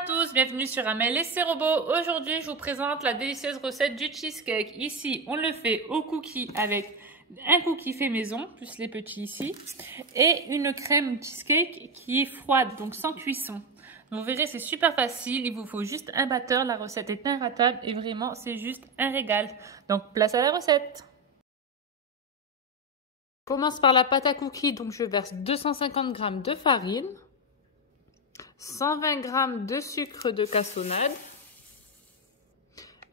À tous, bienvenue sur Amel et ses robots. Aujourd'hui, je vous présente la délicieuse recette du cheesecake. Ici, on le fait au cookie avec un cookie fait maison, plus les petits ici, et une crème cheesecake qui est froide, donc sans cuisson. Vous verrez, c'est super facile, il vous faut juste un batteur, la recette est imratable et vraiment, c'est juste un régal. Donc, place à la recette. Je commence par la pâte à cookies, donc je verse 250 g de farine. 120 g de sucre de cassonade,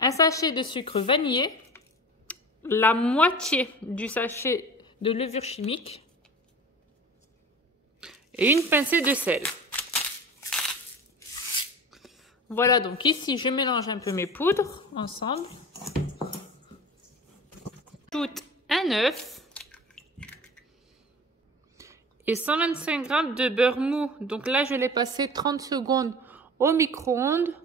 un sachet de sucre vanillé, la moitié du sachet de levure chimique et une pincée de sel. Voilà, donc ici je mélange un peu mes poudres ensemble. J'ajoute un œuf et 125 g de beurre mou. Donc là, je l'ai passé 30 secondes au micro-ondes.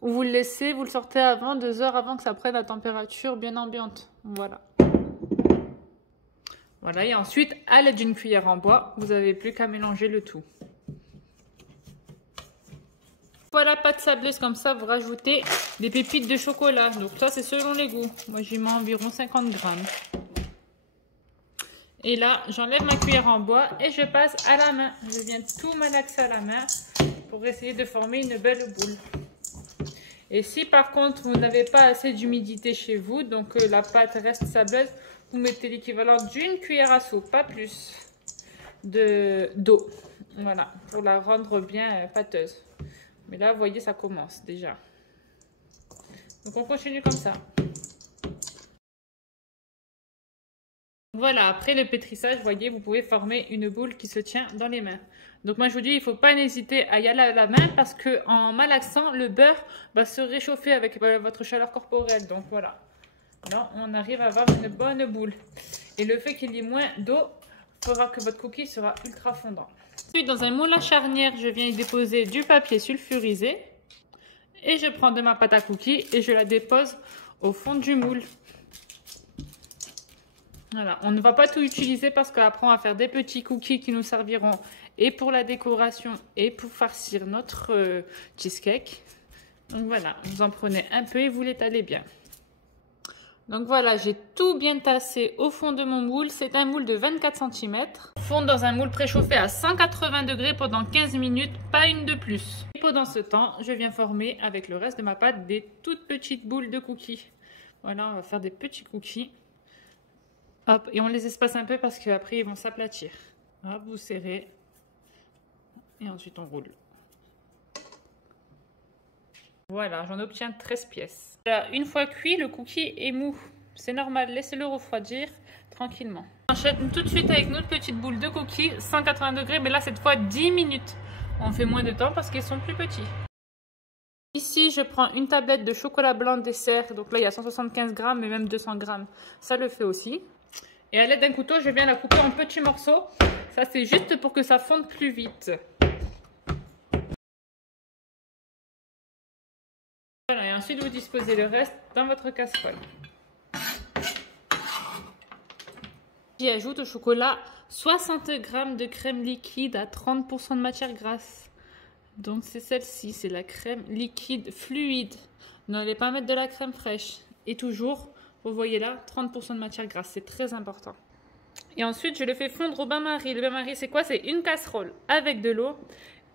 Vous le laissez, vous le sortez avant, 2 heures avant que ça prenne la température bien ambiante. Voilà. Voilà, et ensuite, à l'aide d'une cuillère en bois, vous n'avez plus qu'à mélanger le tout. Voilà, pâte sableuse comme ça, vous rajoutez des pépites de chocolat. Donc ça, c'est selon les goûts. Moi, j'y mets environ 50 g. Et là, j'enlève ma cuillère en bois et je passe à la main. Je viens tout malaxer à la main pour essayer de former une belle boule. Et si par contre, vous n'avez pas assez d'humidité chez vous, donc la pâte reste sableuse, vous mettez l'équivalent d'une cuillère à soupe, pas plus, d'eau. Voilà, pour la rendre bien pâteuse. Mais là, vous voyez, ça commence déjà. Donc on continue comme ça. Voilà, après le pétrissage, vous voyez, vous pouvez former une boule qui se tient dans les mains. Donc moi je vous dis, il ne faut pas hésiter à y aller à la main parce qu'en malaxant, le beurre va se réchauffer avec votre chaleur corporelle. Donc voilà, là on arrive à avoir une bonne boule. Et le fait qu'il y ait moins d'eau fera que votre cookie sera ultra fondant. Ensuite, dans un moule à charnière, je viens y déposer du papier sulfurisé. Et je prends de ma pâte à cookies et je la dépose au fond du moule. Voilà, on ne va pas tout utiliser parce qu'après on va faire des petits cookies qui nous serviront et pour la décoration et pour farcir notre cheesecake. Donc voilà, vous en prenez un peu et vous l'étalez bien. Donc voilà, j'ai tout bien tassé au fond de mon moule. C'est un moule de 24 cm. Fondre dans un moule préchauffé à 180 degrés pendant 15 minutes, pas une de plus. Et pendant ce temps, je viens former avec le reste de ma pâte des toutes petites boules de cookies. Voilà, on va faire des petits cookies. Hop, et on les espace un peu parce qu'après ils vont s'aplatir. Hop, vous serrez. Et ensuite on roule. Voilà, j'en obtiens 13 pièces. Là, une fois cuit, le cookie est mou. C'est normal, laissez-le refroidir tranquillement. J'enchaîne tout de suite avec notre petite boule de cookies, 180 degrés, mais là cette fois 10 minutes. On fait moins de temps parce qu'ils sont plus petits. Ici, je prends une tablette de chocolat blanc dessert. Donc là, il y a 175 g, mais même 200 g. Ça le fait aussi. Et à l'aide d'un couteau, je viens la couper en petits morceaux. Ça, c'est juste pour que ça fonde plus vite. Voilà, et ensuite, vous disposez le reste dans votre casserole. J'y ajoute au chocolat 60 g de crème liquide à 30 % de matière grasse. Donc, c'est celle-ci, c'est la crème liquide fluide. N'allez pas mettre de la crème fraîche. Et toujours, vous voyez là, 30 % de matière grasse, c'est très important. Et ensuite, je le fais fondre au bain-marie. Le bain-marie, c'est quoi? C'est une casserole avec de l'eau.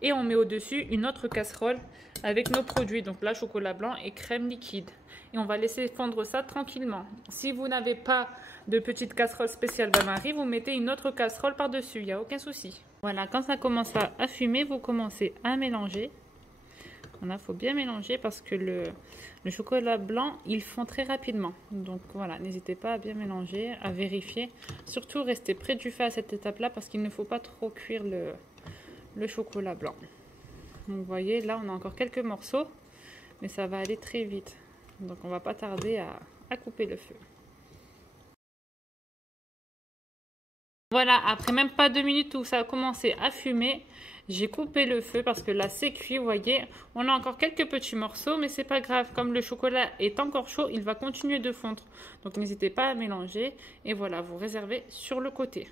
Et on met au-dessus une autre casserole avec nos produits. Donc là, chocolat blanc et crème liquide. Et on va laisser fondre ça tranquillement. Si vous n'avez pas de petite casserole spéciale bain-marie, vous mettez une autre casserole par-dessus. Il n'y a aucun souci. Voilà, quand ça commence à fumer, vous commencez à mélanger. Il faut bien mélanger parce que le chocolat blanc, il fond très rapidement. Donc voilà, n'hésitez pas à bien mélanger, à vérifier. Surtout, restez près du feu à cette étape-là parce qu'il ne faut pas trop cuire le chocolat blanc. Donc vous voyez, là, on a encore quelques morceaux, mais ça va aller très vite. Donc on ne va pas tarder à couper le feu. Voilà, après même pas 2 minutes où ça a commencé à fumer, j'ai coupé le feu parce que là c'est cuit, vous voyez. On a encore quelques petits morceaux, mais c'est pas grave. Comme le chocolat est encore chaud, il va continuer de fondre. Donc n'hésitez pas à mélanger. Et voilà, vous réservez sur le côté.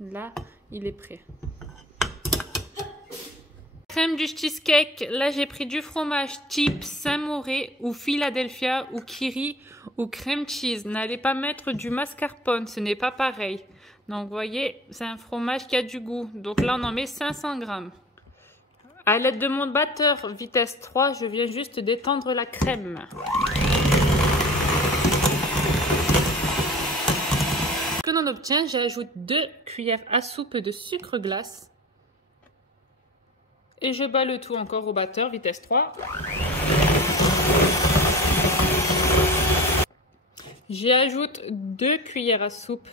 Là, il est prêt. Crème du cheesecake, là j'ai pris du fromage type Saint-Mauré ou Philadelphia ou Kiri ou crème cheese. N'allez pas mettre du mascarpone, ce n'est pas pareil. Donc vous voyez, c'est un fromage qui a du goût. Donc là on en met 500 grammes. À l'aide de mon batteur vitesse 3, je viens juste d'étendre la crème. Ce que l'on obtient, j'ajoute 2 cuillères à soupe de sucre glace. Et je bats le tout encore au batteur, vitesse 3. J'y ajoute 2 cuillères à soupe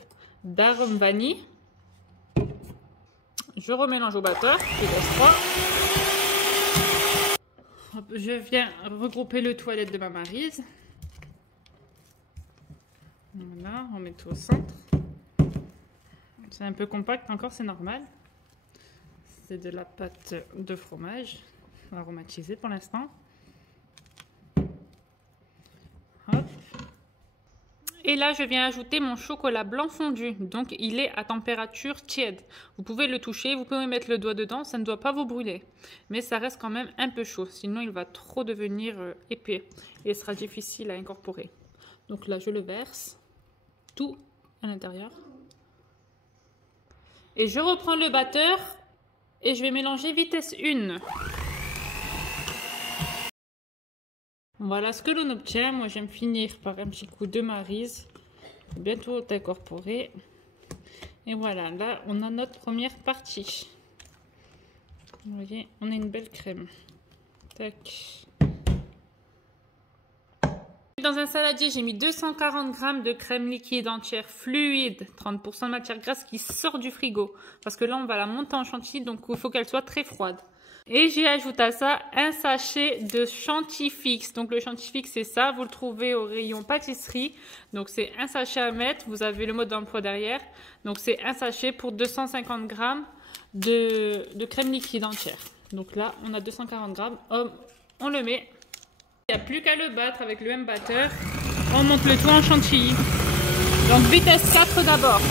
d'arôme vanille. Je remélange au batteur, vitesse 3. Hop, je viens regrouper le tout à l'aide de ma maryse. Voilà, on met tout au centre. C'est un peu compact encore, c'est normal. C'est de la pâte de fromage aromatisée pour l'instant. Et là, je viens ajouter mon chocolat blanc fondu. Donc, il est à température tiède. Vous pouvez le toucher, vous pouvez mettre le doigt dedans, ça ne doit pas vous brûler. Mais ça reste quand même un peu chaud, sinon il va trop devenir épais et il sera difficile à incorporer. Donc là, je le verse tout à l'intérieur. Et je reprends le batteur. Et je vais mélanger vitesse 1. Voilà ce que l'on obtient. Moi, j'aime finir par un petit coup de maryse. Bientôt incorporé. Et voilà, là, on a notre première partie. Vous voyez, on a une belle crème. Tac. Dans un saladier, j'ai mis 240 g de crème liquide entière fluide, 30% de matière grasse qui sort du frigo. Parce que là, on va la monter en chantilly, donc il faut qu'elle soit très froide. Et j'y ajoute à ça un sachet de chantilly fixe. Donc le chantilly fixe, c'est ça, vous le trouvez au rayon pâtisserie. Donc c'est un sachet à mettre, vous avez le mode d'emploi derrière. Donc c'est un sachet pour 250 g de crème liquide entière. Donc là, on a 240 g, on le met. Il n'y a plus qu'à le battre avec le même batteur. On monte le tout en chantilly. Donc vitesse 4 d'abord.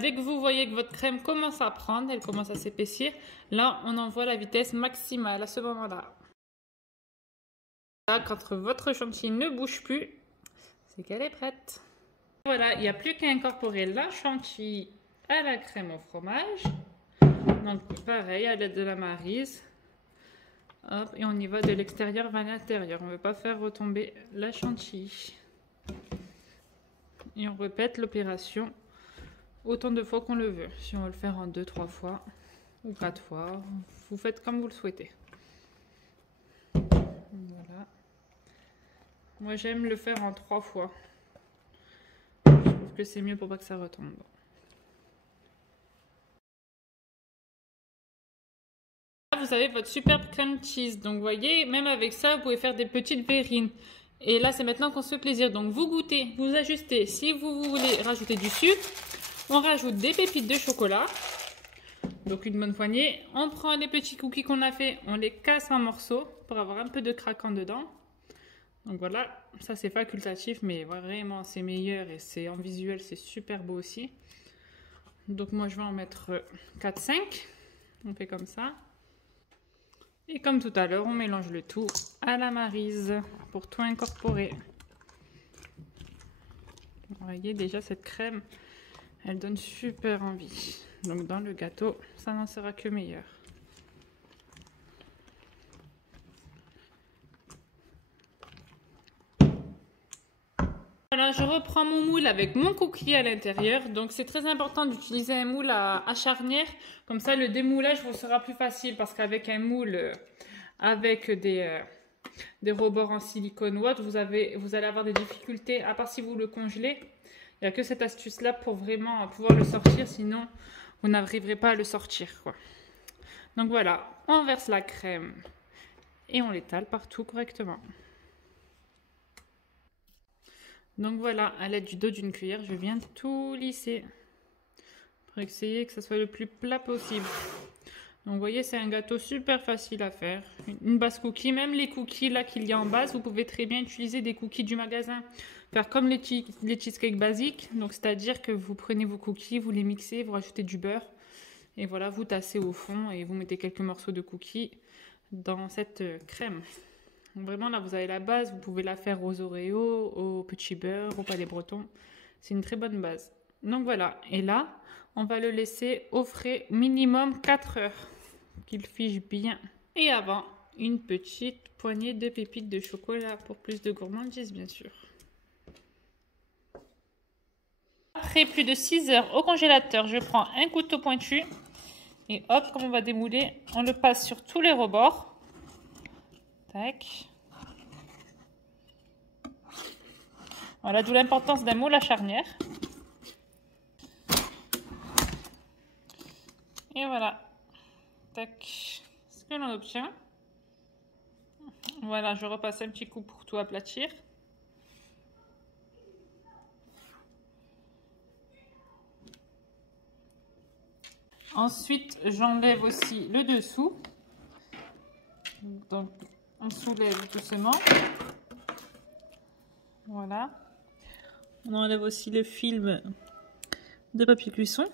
Dès que vous voyez que votre crème commence à prendre, elle commence à s'épaissir, là on envoie la vitesse maximale à ce moment-là. Là, quand votre chantilly ne bouge plus, c'est qu'elle est prête. Voilà, il n'y a plus qu'à incorporer la chantilly à la crème au fromage. Donc pareil, à l'aide de la maryse. Hop, et on y va de l'extérieur vers l'intérieur. On ne veut pas faire retomber la chantilly. Et on répète l'opération autant de fois qu'on le veut. Si on veut le faire en 2-3 fois ou 4 fois, vous faites comme vous le souhaitez. Voilà. Moi, j'aime le faire en 3 fois. Je trouve que c'est mieux pour pas que ça retombe. Vous avez votre superbe crème cheese. Donc, vous voyez, même avec ça, vous pouvez faire des petites verrines. Et là, c'est maintenant qu'on se fait plaisir. Donc, vous goûtez, vous ajustez. Si vous voulez rajouter du sucre, on rajoute des pépites de chocolat. Donc, une bonne poignée. On prend les petits cookies qu'on a fait, on les casse en morceaux pour avoir un peu de craquant dedans. Donc, voilà. Ça, c'est facultatif, mais vraiment, c'est meilleur et c'est en visuel, c'est super beau aussi. Donc, moi, je vais en mettre 4-5. On fait comme ça. Et comme tout à l'heure, on mélange le tout à la maryse pour tout incorporer. Vous voyez déjà cette crème, elle donne super envie. Donc dans le gâteau, ça n'en sera que meilleur. Voilà, je reprends mon moule avec mon cookie à l'intérieur. Donc c'est très important d'utiliser un moule à charnière. Comme ça, le démoulage vous sera plus facile parce qu'avec un moule avec des rebords en silicone ou autre, vous allez avoir des difficultés, à part si vous le congelez. Il n'y a que cette astuce-là pour vraiment pouvoir le sortir, sinon vous n'arriverez pas à le sortir, quoi. Donc voilà, on verse la crème et on l'étale partout correctement. Donc voilà, à l'aide du dos d'une cuillère, je viens tout lisser pour essayer que ça soit le plus plat possible. Donc vous voyez, c'est un gâteau super facile à faire. Une base cookie, même les cookies là qu'il y a en base, vous pouvez très bien utiliser des cookies du magasin. Faire comme les cheesecakes basiques, donc c'est-à-dire que vous prenez vos cookies, vous les mixez, vous rajoutez du beurre Et voilà, vous tassez au fond et vous mettez quelques morceaux de cookies dans cette crème. Donc vraiment, là, vous avez la base. Vous pouvez la faire aux Oreos, au petit beurre, au palais breton. C'est une très bonne base. Donc voilà. Et là, on va le laisser au frais minimum 4 heures. Qu'il fiche bien. Et avant, une petite poignée de pépites de chocolat pour plus de gourmandise, bien sûr. Après plus de 6 heures au congélateur, je prends un couteau pointu. Et hop, comme on va démouler, on le passe sur tous les rebords. Tac. Voilà, d'où l'importance d'un moule à charnière. Et voilà. Tac. Ce que l'on obtient. Voilà, je repasse un petit coup pour tout aplatir. Ensuite, j'enlève aussi le dessous. Donc, on soulève doucement. Voilà. On enlève aussi le film de papier cuisson.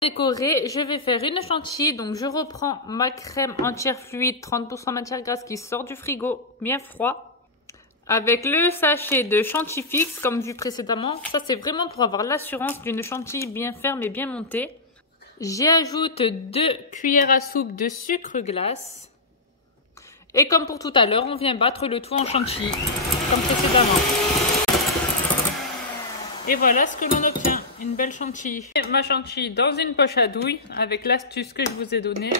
Décorer, je vais faire une chantilly. Donc, je reprends ma crème entière fluide, 30% matière grasse qui sort du frigo, bien froid. Avec le sachet de chantilly fixe, comme vu précédemment. Ça, c'est vraiment pour avoir l'assurance d'une chantilly bien ferme et bien montée. J'y ajoute 2 cuillères à soupe de sucre glace. Et comme pour tout à l'heure, on vient battre le tout en chantilly, comme précédemment. Et voilà ce que l'on obtient, une belle chantilly. Ma chantilly dans une poche à douille, avec l'astuce que je vous ai donnée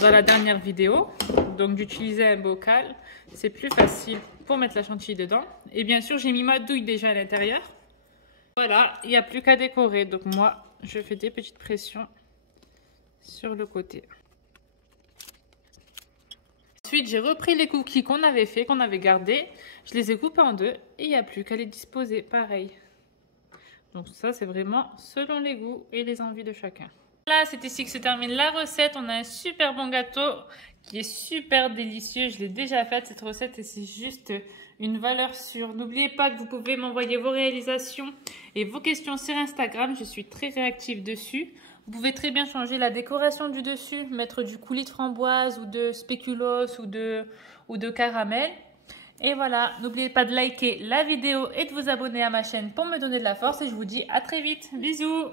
dans la dernière vidéo. Donc d'utiliser un bocal, c'est plus facile pour mettre la chantilly dedans. Et bien sûr, j'ai mis ma douille déjà à l'intérieur. Voilà, il n'y a plus qu'à décorer. Donc moi, je fais des petites pressions sur le côté. Ensuite, j'ai repris les cookies qu'on avait fait, qu'on avait gardés. Je les ai coupés en deux et il n'y a plus qu'à les disposer pareil. Donc ça, c'est vraiment selon les goûts et les envies de chacun. Là, c'est ici que se termine la recette. On a un super bon gâteau qui est super délicieux. Je l'ai déjà faite cette recette et c'est juste une valeur sûre. N'oubliez pas que vous pouvez m'envoyer vos réalisations et vos questions sur Instagram. Je suis très réactive dessus. Vous pouvez très bien changer la décoration du dessus, mettre du coulis de framboise ou de spéculoos ou de caramel. Et voilà, n'oubliez pas de liker la vidéo et de vous abonner à ma chaîne pour me donner de la force. Et je vous dis à très vite. Bisous!